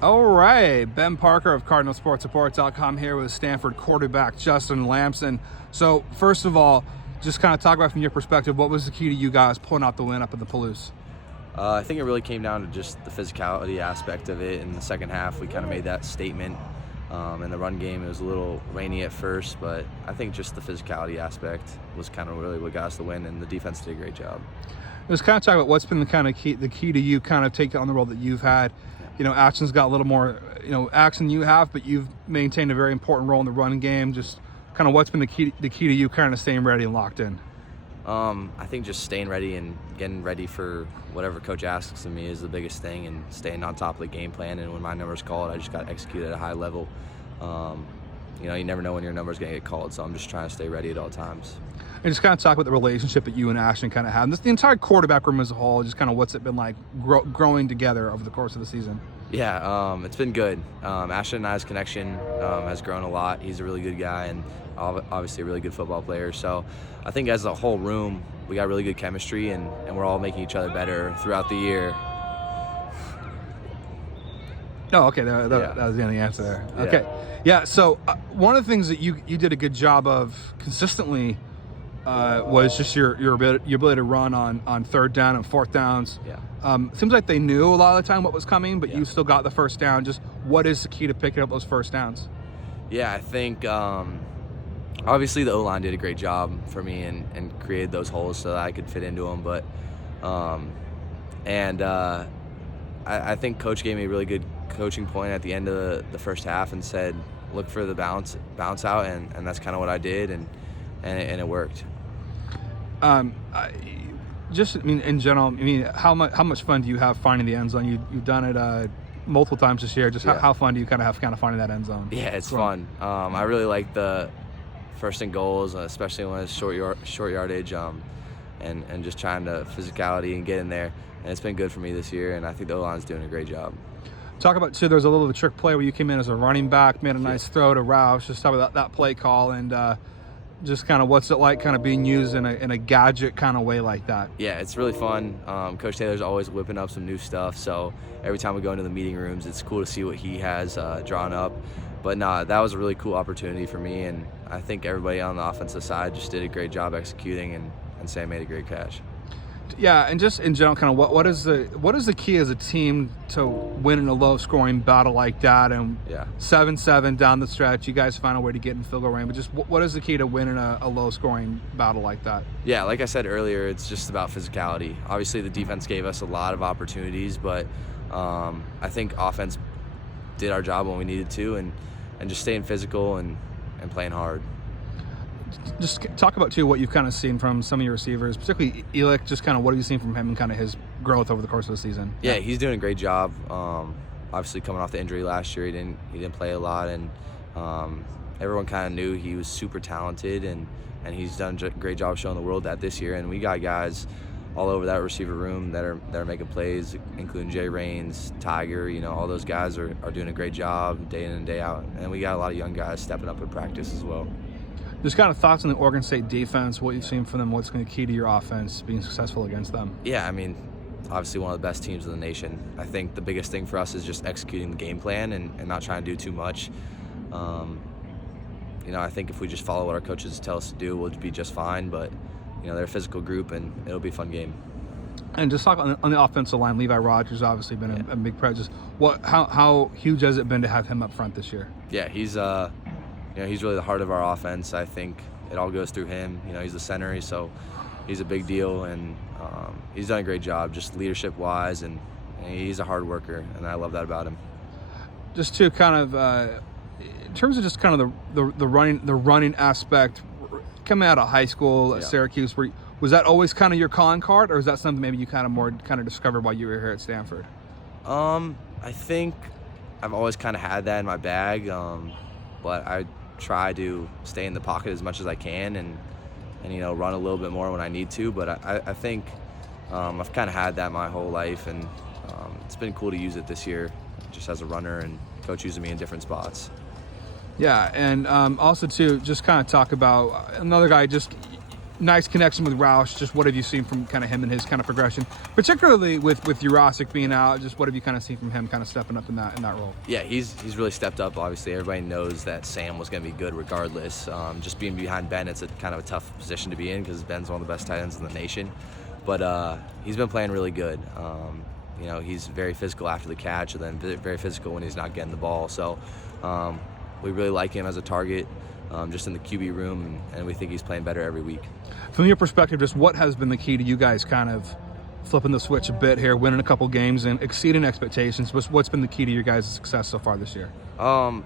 All right, Ben Parker of CardinalSportsReport.com here with Stanford quarterback Justin Lamson. So first of all, just kind of talk about from your perspective, what was the key to you guys pulling out the win up at the Palouse? I think it really came down to just the physicality aspect of it. In the second half, we kind of made that statement. In the run game, it was a little rainy at first, but I think just the physicality aspect was kind of really what got us the win, and the defense did a great job. Let's kind of talk about what's been the key to you kind of taking on the role that you've had. You know, Action's got a little more, action than you have, but you've maintained a very important role in the running game. Just kind of what's been the key to you kind of staying ready and locked in? I think just staying ready and getting ready for whatever coach asks of me is the biggest thing, and staying on top of the game plan. And when my number's called, I just got to execute at a high level. You never know when your number's going to get called, so I'm just trying to stay ready at all times. And just kind of talk about the relationship that you and Ashton kind of have. And just the entire quarterback room as a whole, just kind of what's it been like growing together over the course of the season? Yeah, it's been good. Ashton and I's connection has grown a lot. He's a really good guy and obviously a really good football player. So I think as a whole room, we got really good chemistry, and we're all making each other better throughout the year. Oh, okay. That was the only answer there. Yeah. Okay. Yeah, so one of the things that you did a good job of consistently was just your ability to run on third down and fourth downs. Yeah. Seems like they knew a lot of the time what was coming, but Yeah. you still got the first down. Just what is the key to picking up those first downs? Yeah, I think obviously the O-line did a great job for me and created those holes so that I could fit into them. But I think Coach gave me a really good coaching point at the end of the first half and said, look for the bounce out, and that's kind of what I did, and it worked. In general, how much fun do you have finding the end zone? You've done it multiple times this year. Just Yeah. how fun do you kind of finding that end zone? Yeah, it's fun. I really like the first and goals, especially when it's short yardage, and just trying to physicality and get in there. And it's been good for me this year, and I think the O-line's doing a great job. Talk about, too, there's a little bit of a trick play where you came in as a running back, made a nice throw to Roush. Just talk about that play call and just kind of what's it like kind of being used in a gadget kind of way like that. Yeah, it's really fun. Coach Taylor's always whipping up some new stuff, so every time we go into the meeting rooms, it's cool to see what he has drawn up. But no, that was a really cool opportunity for me, and I think everybody on the offensive side just did a great job executing, and Sam made a great catch. Yeah, and just in general, kind of what is the key as a team to win in a low-scoring battle like that? And 7-7 down the stretch, you guys find a way to get in field goal range. But just what is the key to winning a low-scoring battle like that? Yeah, like I said earlier, it's just about physicality. Obviously, the defense gave us a lot of opportunities, but I think offense did our job when we needed to, and just staying physical and playing hard. Just talk about, too, what you've kind of seen from some of your receivers, particularly Elick. Just kind of what have you seen from him and kind of his growth over the course of the season? Yeah, he's doing a great job. Obviously, coming off the injury last year, he didn't play a lot, and everyone kind of knew he was super talented, and he's done a great job showing the world that this year. And we got guys all over that receiver room that are making plays, including Jay Raines, Tiger. All those guys are doing a great job day in and day out. And we got a lot of young guys stepping up in practice as well. Just kind of thoughts on the Oregon State defense, what you've seen from them, what's going to be key to your offense being successful against them? Yeah, Obviously one of the best teams in the nation. I think the biggest thing for us is just executing the game plan and not trying to do too much. I think if we just follow what our coaches tell us to do, we'll be just fine. But, they're a physical group, and it'll be a fun game. And just talk on the offensive line, Levi Rogers obviously been a big presence. How huge has it been to have him up front this year? Yeah, he's really the heart of our offense. I think it all goes through him. He's the center, so he's a big deal, and he's done a great job just leadership-wise, and he's a hard worker, and I love that about him. Just to kind of, in terms of just kind of the running aspect, coming out of high school at Syracuse, was that always kind of your calling card, or is that something maybe you kind of discovered while you were here at Stanford? I think I've always kind of had that in my bag, but I try to stay in the pocket as much as I can and run a little bit more when I need to. But I think I've kind of had that my whole life, and it's been cool to use it this year just as a runner, and coach using me in different spots. Yeah, and also too, just kind of talk about another guy. Just nice connection with Roush. Just what have you seen from kind of him and his kind of progression, particularly with Jurasic being out? Just what have you kind of seen from him kind of stepping up in that role? Yeah, he's really stepped up. Obviously, everybody knows that Sam was going to be good regardless. Just being behind Ben, it's a kind of a tough position to be in because Ben's one of the best tight ends in the nation. But he's been playing really good. You know, he's very physical after the catch, and then very physical when he's not getting the ball. So we really like him as a target. Just in the QB room, and we think he's playing better every week. From your perspective, just what has been the key to you guys kind of flipping the switch a bit here, winning a couple games and exceeding expectations? What's been the key to your guys' success so far this year? I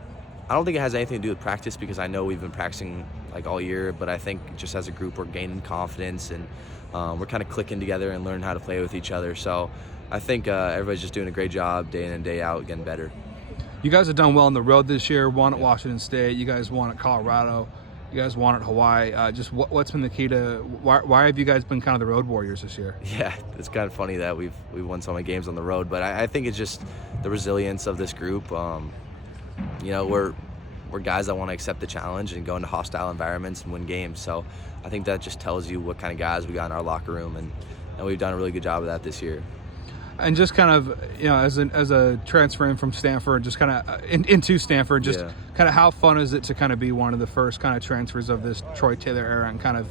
don't think it has anything to do with practice because I know we've been practicing like all year, but I think just as a group we're gaining confidence and we're kind of clicking together and learning how to play with each other. So I think everybody's just doing a great job day in and day out, getting better. You guys have done well on the road this year. Won at Washington State. You guys won at Colorado. You guys won at Hawaii. Just what's been the key to why have you guys been kind of the road warriors this year? Yeah, it's kind of funny that we've won so many games on the road, but I think it's just the resilience of this group. You know, we're guys that want to accept the challenge and go into hostile environments and win games. So I think that just tells you what kind of guys we got in our locker room, and we've done a really good job of that this year. And just kind of, you know, as a transfer in from Stanford, just kind of into Stanford, just kind of how fun is it to kind of be one of the first kind of transfers of this Troy Taylor era? And kind of,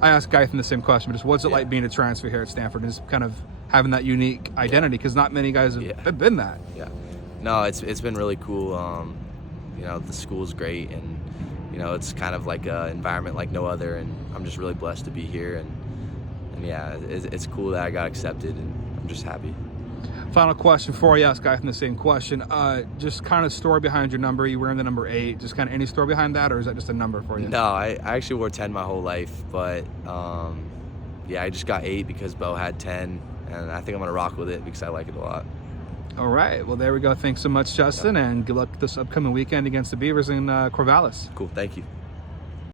I asked Gython the same question, but just what's it like being a transfer here at Stanford and just kind of having that unique identity? Because not many guys have been that. Yeah. No, it's been really cool. You know, the school's great, and you know, it's kind of like an environment like no other, and I'm just really blessed to be here, and yeah, it's cool that I got accepted, and I'm just happy. Final question for you, ask Gython the same question. Just kind of story behind your number. You wearing the number 8. Just kind of any story behind that, or is that just a number for you? No, I actually wore 10 my whole life, but yeah, I just got 8 because Bo had 10, and I think I'm gonna rock with it because I like it a lot. All right, well there we go. Thanks so much, Justin, and good luck this upcoming weekend against the Beavers in Corvallis. Cool, thank you.